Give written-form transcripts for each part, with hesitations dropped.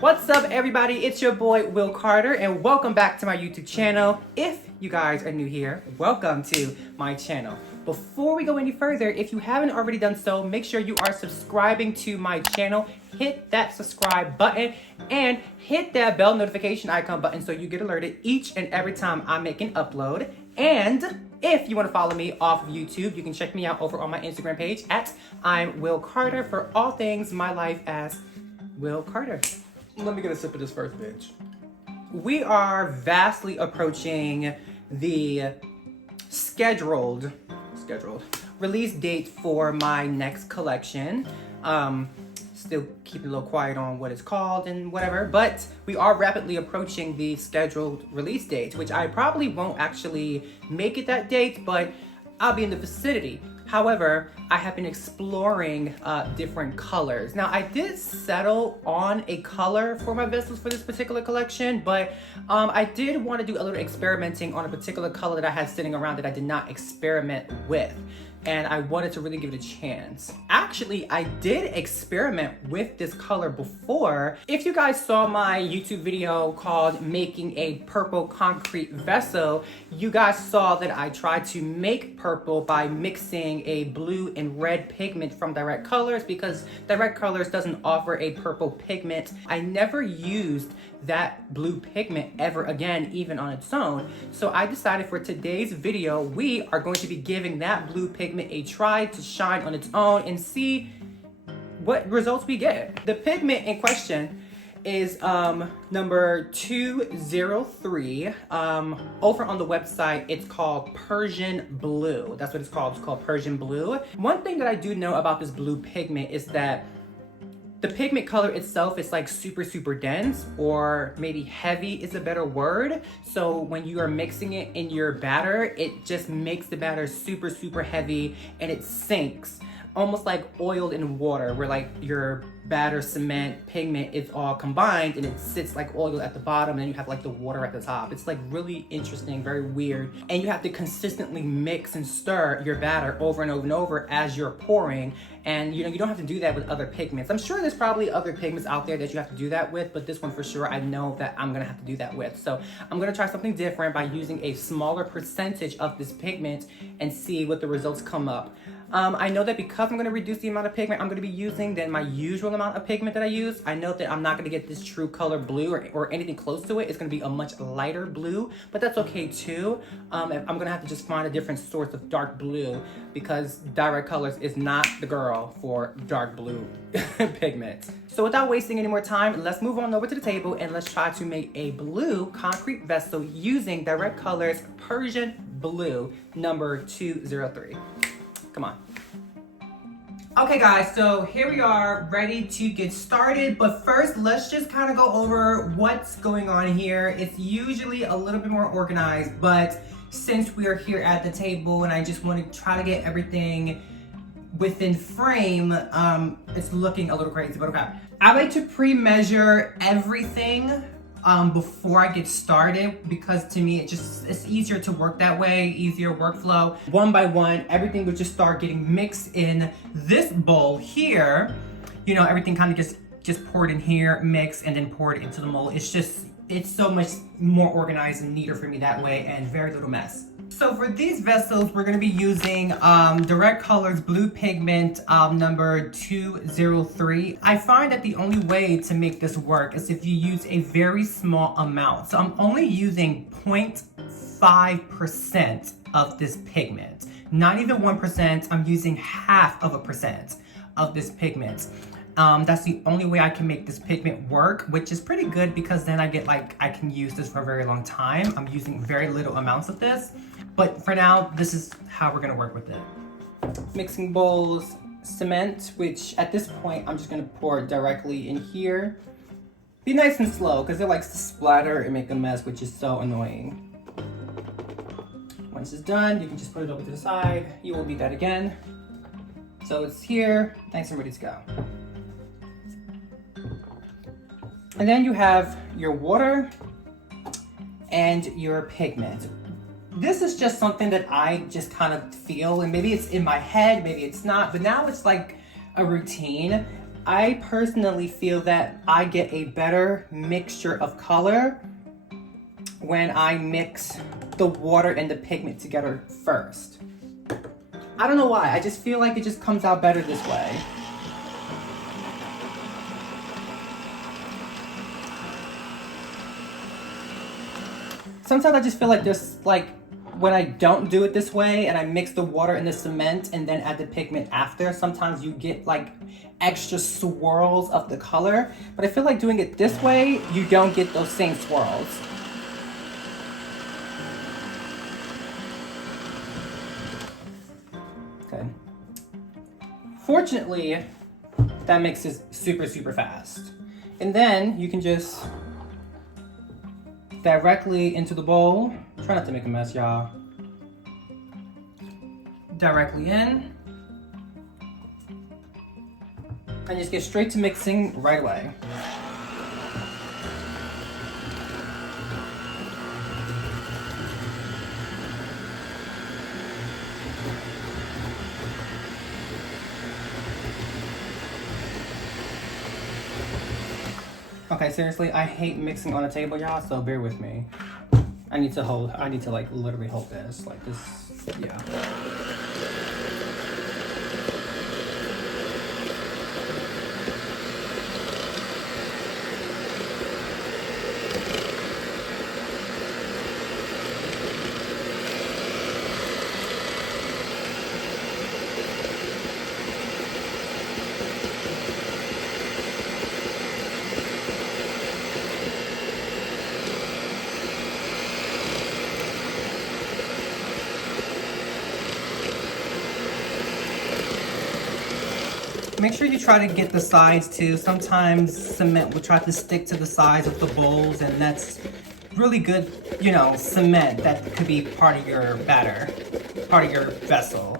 What's up, everybody? It's your boy Will Carter, and welcome back to my YouTube channel. If you guys are new here, welcome to my channel. Before we go any further, if you haven't already done so, make sure you are subscribing to my channel. Hit that subscribe button and hit that bell notification icon button so you get alerted each and every time I make an upload. And if you want to follow me off of YouTube, you can check me out over on my Instagram page at I'm Will Carter for all things my life as Will Carter. Let me get a sip of this first, bitch. We are vastly approaching the scheduled release date for my next collection. Still keeping a little quiet on what it's called and whatever, but we are rapidly approaching the scheduled release date, which I probably won't actually make it that date, but I'll be in the vicinity. However, I have been exploring different colors. Now, I did settle on a color for my vessels for this particular collection, but I did want to do a little experimenting on a particular color that I had sitting around that I did not experiment with. And I wanted to really give it a chance. Actually, I did experiment with this color before. If you guys saw my YouTube video called Making a Purple Concrete Vessel, you guys saw that I tried to make purple by mixing a blue and red pigment from Direct Colors because Direct Colors doesn't offer a purple pigment. I never used that blue pigment ever again, even on its own. So I decided for today's video, we are going to be giving that blue pigment a try to shine on its own and see what results we get. The pigment in question is number 203. Over on the website, it's called Persian Blue. That's what it's called. It's called Persian Blue. One thing that I do know about this blue pigment is that the pigment color itself is like super dense, or maybe heavy is a better word. So when you are mixing it in your batter, it just makes the batter super heavy and it sinks. Almost like oiled in water, where like your batter, cement, pigment, it's all combined and it sits like oil at the bottom and then you have like the water at the top. It's like really interesting, very weird. And you have to consistently mix and stir your batter over and over and over as you're pouring. And you know, you don't have to do that with other pigments. I'm sure there's probably other pigments out there that you have to do that with, but this one for sure, I know that I'm gonna have to do that with. So I'm gonna try something different by using a smaller percentage of this pigment and see what the results come up. I know that because I'm gonna reduce the amount of pigment I'm gonna be using than my usual amount of pigment that I use, I know that I'm not gonna get this true color blue or anything close to it. It's gonna be a much lighter blue, but that's okay too. I'm gonna have to just find a different source of dark blue because Direct Colors is not the girl for dark blue pigment. So without wasting any more time, let's move on over to the table and let's try to make a blue concrete vessel using Direct Colors Persian Blue number 203. Come on. Okay guys, so here we are ready to get started, but first let's just kind of go over what's going on here. It's usually a little bit more organized, but since we are here at the table and I just want to try to get everything within frame, it's looking a little crazy, but okay. I like to pre-measure everything before I get started because to me it's easier to work that way, easier workflow. One by one, everything would just start getting mixed in this bowl here. You know, everything kind of just poured in here, mixed, and then poured into the mold. It's so much more organized and neater for me that way, and very little mess. So for these vessels, we're gonna be using Direct Colors Blue Pigment number 203. I find that the only way to make this work is if you use a very small amount. So I'm only using 0.5% of this pigment. Not even 1%, I'm using 0.5% of this pigment. That's the only way I can make this pigment work, which is pretty good because then I can use this for a very long time. I'm using very little amounts of this, but for now, this is how we're gonna work with it. Mixing bowls, cement, which at this point, I'm just gonna pour directly in here. Be nice and slow, because it likes to splatter and make a mess, which is so annoying. Once it's done, you can just put it over to the side. You will need that again. So it's here, nice and ready to go. And then you have your water and your pigment. This is just something that I just kind of feel, and maybe it's in my head, maybe it's not, but now it's like a routine. I personally feel that I get a better mixture of color when I mix the water and the pigment together first. I don't know why, I just feel like it just comes out better this way. Sometimes I just feel like this, like, when I don't do it this way and I mix the water and the cement and then add the pigment after, sometimes you get like extra swirls of the color. But I feel like doing it this way, you don't get those same swirls. Okay. Fortunately, that mixes super, super fast. And then you can just directly into the bowl. Try not to make a mess, y'all. Directly in. And just get straight to mixing right away. Okay, seriously, I hate mixing on a table, y'all, so bear with me. I need to like literally hold this, like this, yeah. Make sure you try to get the sides too. Sometimes cement will try to stick to the sides of the bowls, and that's really good, you know, cement that could be part of your batter, part of your vessel.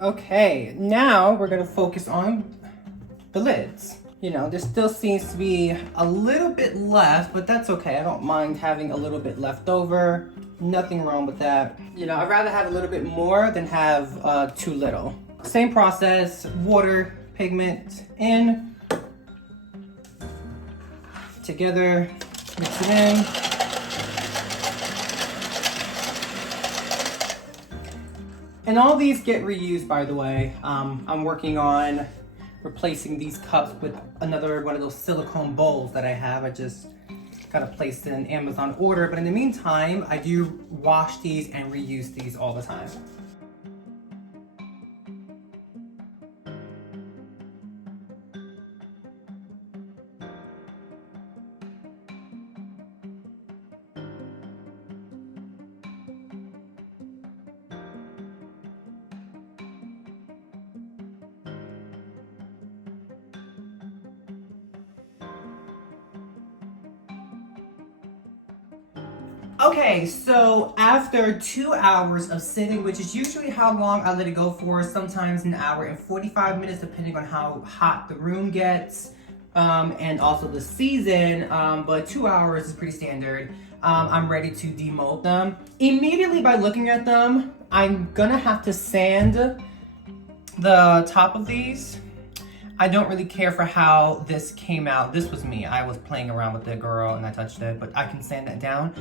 Okay, now we're gonna focus on the lids. You know, there still seems to be a little bit left, but that's okay. I don't mind having a little bit left over. Nothing wrong with that. You know, I'd rather have a little bit more than have too little. Same process, water, pigment in, together, mix it in. And all these get reused, by the way. I'm working on replacing these cups with another one of those silicone bowls that I have. I just got to place in Amazon order. But in the meantime, I do wash these and reuse these all the time. Okay, so after 2 hours of sitting, which is usually how long I let it go for, sometimes an hour and 45 minutes, depending on how hot the room gets, and also the season, but 2 hours is pretty standard. I'm ready to demold them. Immediately by looking at them, I'm gonna have to sand the top of these. I don't really care for how this came out. This was me. I was playing around with it, girl, and I touched it, but I can sand that down.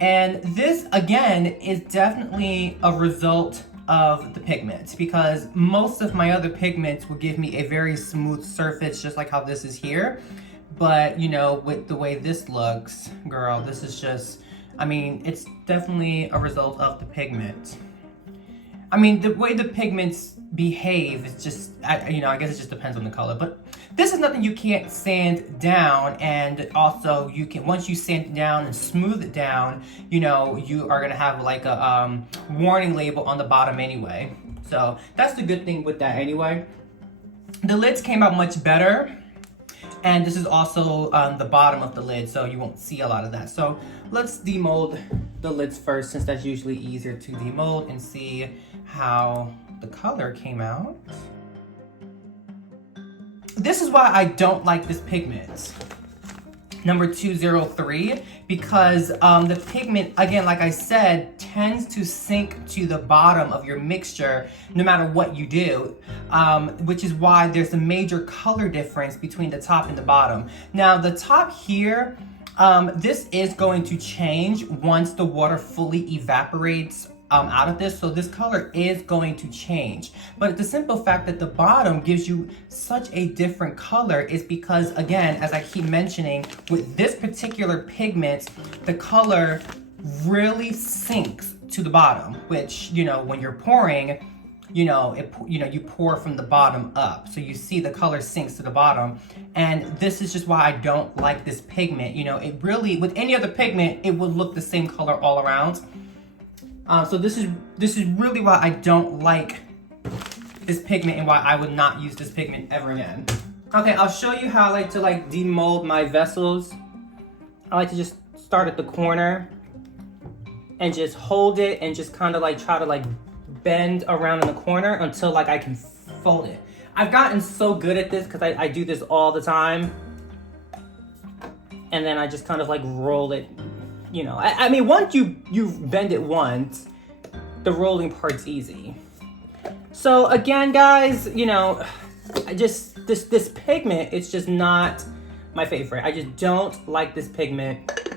And this, again, is definitely a result of the pigment, because most of my other pigments will give me a very smooth surface, just like how this is here. But you know, with the way this looks, girl, this is just, I mean, it's definitely a result of the pigment. I mean, the way the pigments behave is just, you know, I guess it just depends on the color. But this is nothing you can't sand down, and also you can, once you sand it down and smooth it down, you know, you are gonna have like a warning label on the bottom anyway. So that's the good thing with that anyway. The lids came out much better. And this is also the bottom of the lid, so you won't see a lot of that. So let's demold the lids first, since that's usually easier to demold, and see how the color came out. This is why I don't like this pigment, number 203, because the pigment, again, like I said, tends to sink to the bottom of your mixture no matter what you do, which is why there's a major color difference between the top and the bottom. Now, the top here, this is going to change once the water fully evaporates out of this, so this color is going to change. But the simple fact that the bottom gives you such a different color is because, again, as I keep mentioning, with this particular pigment, the color really sinks to the bottom, which, you know, when you're pouring, you know, you pour from the bottom up. So you see the color sinks to the bottom. And this is just why I don't like this pigment. You know, it really, with any other pigment, it would look the same color all around. So this is really why I don't like this pigment, and why I would not use this pigment ever again. Okay, I'll show you how I like to demold my vessels. I like to just start at the corner and just hold it and just kind of try to bend around in the corner until I can fold it. I've gotten so good at this because I do this all the time. And then I just kind of roll it. You know, I mean, once you bend it once, the rolling part's easy. So again, guys, you know, I just, this pigment, it's just not my favorite. I just don't like this pigment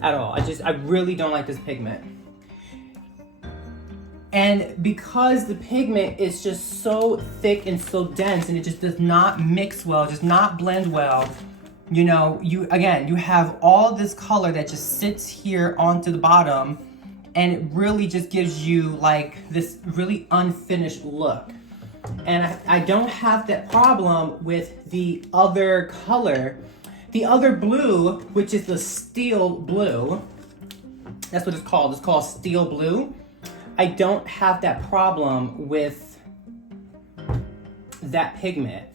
at all. I really don't like this pigment. And because the pigment is just so thick and so dense, and it just does not mix well, does not blend well, you know, you have all this color that just sits here onto the bottom, and it really just gives you this really unfinished look. And I don't have that problem with the other color. The other blue, which is the steel blue, that's what it's called. It's called steel blue. I don't have that problem with that pigment.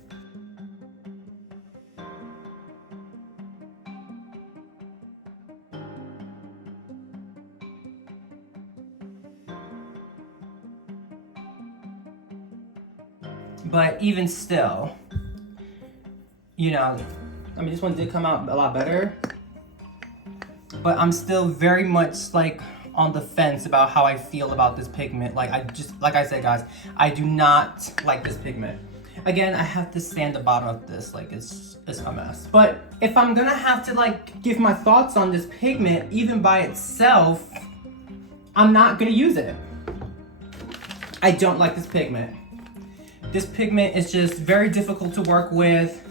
But even still, you know, I mean, this one did come out a lot better, but I'm still very much on the fence about how I feel about this pigment. Like I said, guys, I do not like this pigment. Again, I have to sand the bottom of this, it's a mess. But if I'm gonna have to give my thoughts on this pigment, even by itself, I'm not gonna use it. I don't like this pigment. This pigment is just very difficult to work with.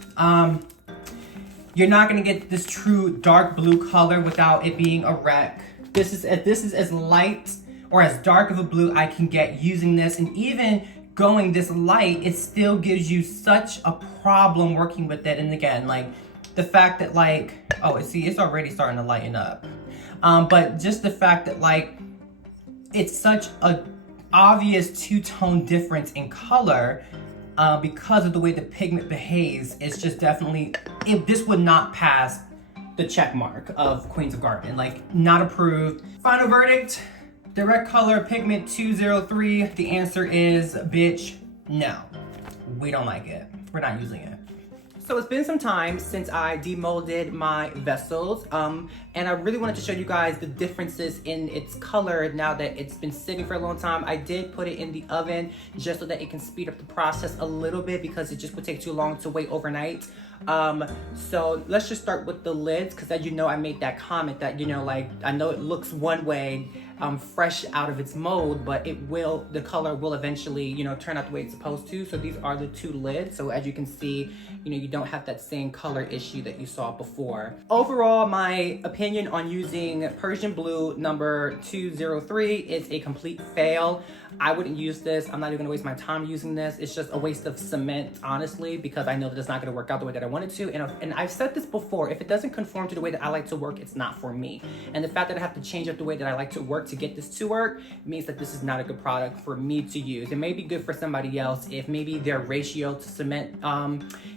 You're not gonna get this true dark blue color without it being a wreck. This is as light or as dark of a blue I can get using this, and even going this light, it still gives you such a problem working with it. And again, the fact that oh, see, it's already starting to lighten up. But just the fact that it's such a obvious two-tone difference in color because of the way the pigment behaves. It's just definitely, this would not pass the check mark of Queens of Garden. Not approved. Final verdict, direct color pigment 203. The answer is, bitch, no. We don't like it. We're not using it. So it's been some time since I demolded my vessels, and I really wanted to show you guys the differences in its color now that it's been sitting for a long time. I did put it in the oven just so that it can speed up the process a little bit, because it just would take too long to wait overnight. So let's just start with the lids, because as you know, I made that comment that, I know it looks one way fresh out of its mold, but the color will eventually, you know, turn out the way it's supposed to. So these are the two lids. So as you can see, you know, you don't have that same color issue that you saw before. Overall, my opinion on using Persian Blue number 203 is a complete fail. I wouldn't use this. I'm not even gonna waste my time using this. It's just a waste of cement, honestly, because I know that it's not gonna work out the way that I want it to. And I've said this before, if it doesn't conform to the way that I like to work, it's not for me. And the fact that I have to change up the way that I like to work to get this to work means that this is not a good product for me to use. It may be good for somebody else if maybe their ratio to cement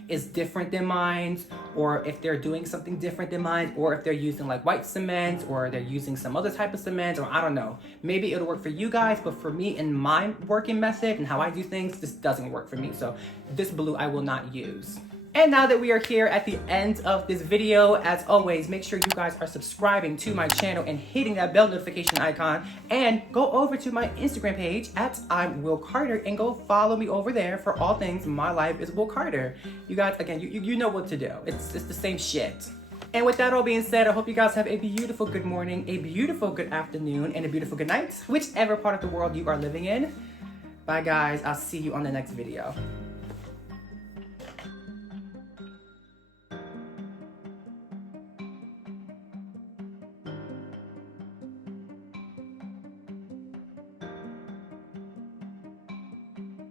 is different than mine, or if they're doing something different than mine, or if they're using like white cement, or they're using some other type of cement, or I don't know. Maybe it'll work for you guys, but for me and my working method and how I do things, this doesn't work for me. So this blue I will not use. And now that we are here at the end of this video, as always, make sure you guys are subscribing to my channel and hitting that bell notification icon, and go over to my Instagram page at I'm Will Carter and go follow me over there for all things My Life is Will Carter. You guys, again, you know what to do. It's the same shit. And with that all being said, I hope you guys have a beautiful good morning, a beautiful good afternoon, and a beautiful good night, whichever part of the world you are living in. Bye guys, I'll see you on the next video.